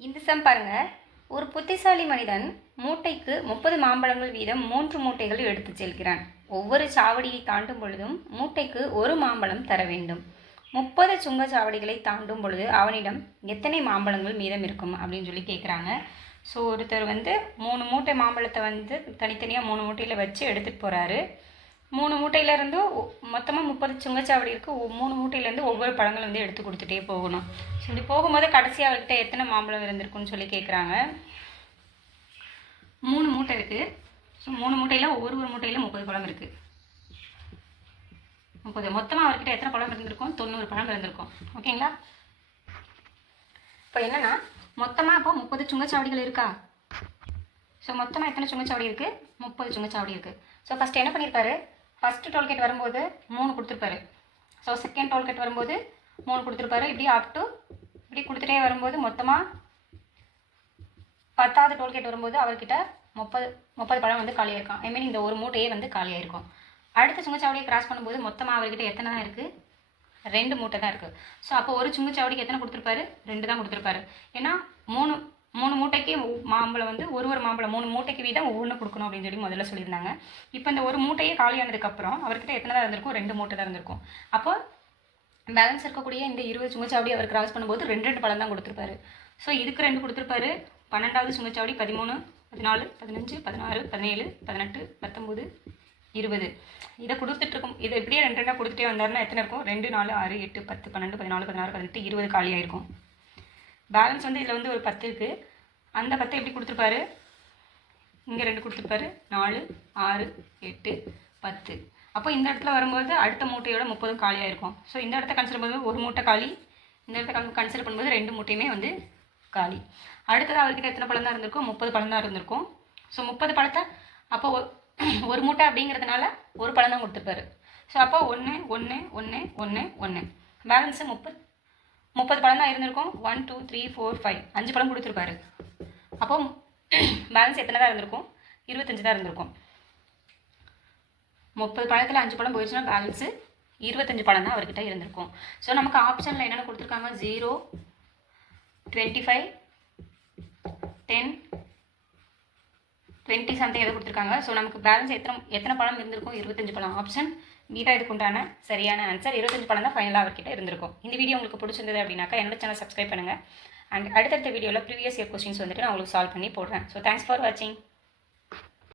இந்த சம் பாருங்க. ஒரு புத்திசாலி மனிதன் மூட்டைக்கு 30 மாம்பழங்கள் வீதம் 3 மூட்டைகள் எடுத்துச் செல்கிறான். ஒவ்வொரு சாவடியை தாண்டும் பொழுதும் மூட்டைக்கு ஒரு மாம்பழம் தர வேண்டும். 30 சுங்கச்சாவடிகளை தாண்டும் பொழுது அவனிடம் எத்தனை மாம்பழங்கள் மீதம் இருக்கும் அப்படின்னு சொல்லி கேட்குறாங்க. ஸோ ஒருத்தர் 3 மூட்டை மாம்பழத்தை தனித்தனியாக 3 மூட்டையில் வச்சு எடுத்துகிட்டு போகிறாரு. 3 மூட்டையிலேருந்து மொத்தமாக 30 சுங்கச்சாவடி இருக்குது. 3 மூட்டையிலேருந்து ஒவ்வொரு பழங்கள் எடுத்து கொடுத்துட்டே போகணும். ஸோ இப்படி போகும்போது கடைசியாக அவர்கிட்ட எத்தனை மாம்பழம் இருந்திருக்குன்னு சொல்லி கேட்குறாங்க. 3 மூட்டை இருக்குது. ஸோ 3 மூட்டையில் ஒவ்வொரு மூட்டையில் 30 பழம் இருக்குது. 30 மொத்தமாக அவர்கிட்ட எத்தனை பழம் இருந்திருக்கும்? 90 பழம் இருந்திருக்கும். ஓகேங்களா? இப்போ என்னென்னா மொத்தமாக இப்போ 30 சுங்கச்சாவடிகள் இருக்கா? ஸோ மொத்தமாக எத்தனை சுங்கச்சாவடி இருக்குது? 30 சுங்கச்சாவடி இருக்குது. ஸோ ஃபஸ்ட்டு என்ன பண்ணியிருப்பாரு? ஃபஸ்ட்டு டோல்கேட் வரும்போது 3 கொடுத்துருப்பாரு. ஸோ செகண்ட் டோல்கேட் வரும்போது 3 கொடுத்துருப்பாரு. இப்படி இப்படி கொடுத்துட்டே வரும்போது மொத்தமாக 10வது டோல்கேட் வரும்போது அவர்கிட்ட 30 பழம் காலியாக இருக்கும். ஐ மீன் இந்த ஒரு மூட்டையே காலியாக இருக்கும். அடுத்த சுங்கச்சாவடியை கிராஸ் பண்ணும்போது மொத்தமாக அவர்கிட்ட எத்தனை தான் இருக்குது? 2 மூட்டை தான் இருக்குது. ஸோ அப்போ ஒரு சுங்கச்சாவடிக்கு எத்தனை கொடுத்துருப்பாரு? 2 தான் கொடுத்துருப்பாரு. ஏன்னா 3 மூட்டைக்கு மாம்பழம் ஒரு மாம்பழம் 3 மூட்டைக்கு வீதம் ஒவ்வொன்று கொடுக்கணும் அப்படின்னு சொல்லி முதல்ல சொல்லியிருந்தாங்க. இப்போ இந்த ஒரு மூட்டையே காலியானதுக்கப்புறம் அவர்கிட்ட எத்தனை தான் இருந்திருக்கும்? 2 மூட்டை தான் இருந்திருக்கும். அப்போ பேலன்ஸ் இருக்கக்கூடிய இந்த 20 சுங்கச்சாவடி அவர் கிராஸ் பண்ணும்போது 2 பழம் தான் கொடுத்துருப்பாரு. ஸோ இதுக்கு 2 கொடுத்துருப்பாரு. 12வது சுங்கச்சாவடி 13, 14, 15, 16, 17, 18, 19, 20 இதை கொடுத்துட்ருக்கும். இதை இப்படியே 2 கொடுத்துட்டே வந்தாருன்னா எத்தனை இருக்கும்? 2, 4, 6, 8, 10, 12, 14, 16, 18, 20 காலியாயிருக்கும். பேலன்ஸ் இதில் ஒரு 10 இருக்குது. அந்த 10 எப்படி கொடுத்துருப்பாரு? இங்கே 2 கொடுத்துருப்பாரு. 4, 6, 8, 10. அப்போ இந்த இடத்துல வரும்போது அடுத்த மூட்டையோட 30 காலியாக இருக்கும். ஸோ இந்த இடத்த கன்சிடர் பண்ணும்போது ஒரு மூட்டை காலி, இந்த இடத்த கன்சிடர் பண்ணும்போது 2 மூட்டையுமே காலி. அடுத்தது அவர்கிட்ட எத்தனை பழம் தான் இருந்திருக்கும்? 30 பழம் தான் இருந்திருக்கும். ஸோ 30 பழத்தை அப்போ ஒரு மூட்டை அப்படிங்கிறதுனால ஒரு பழம் தான் கொடுத்துருப்பாரு. ஸோ அப்போ 1, 1, 1, 1, 1 பேலன்ஸு 30 பழம் தான் இருந்திருக்கும். 1, 2, 3, 4, 5 5 பழம் கொடுத்துருப்பாரு. அப்போ பேலன்ஸ் எத்தனை தான் இருந்திருக்கும்? 25 தான் இருந்திருக்கும். 30 பழத்தில் 5 பழம் போயிடுச்சுன்னா பேலன்ஸு 25 பழம் தான் அவர்கிட்ட இருந்திருக்கும். ஸோ நமக்கு ஆப்ஷனில் என்னென்ன கொடுத்துருக்காங்க? 0, 25, 10, 20 சம்திங் எதை கொடுத்துருக்காங்க. ஸோ நமக்கு பேலன்ஸ் எத்தனை பழம் இருந்திருக்கும்? 25 பழம். ஆப்ஷன் பீட்டா இதுக்கு உண்டான சரியான ஆன்சர். 25 பழம் தான் ஃபைனலாக அவர்கிட்ட இருந்திருக்கும். இந்த வீடியோ உங்களுக்கு பிடிச்சிருந்தது அப்படின்னாக்கா என்னோட சேனல் சப்ஸ்கிரைப் பண்ணுங்கள். அண்ட் அடுத்தடுத்த வீடியோவில் ப்ரீவியஸ் இயர் கொஸ்டின்ஸ் நான் உங்களுக்கு சால்வ் பண்ணி போடுறேன். ஸோ தேங்க்ஸ் ஃபார் வாட்சிங்.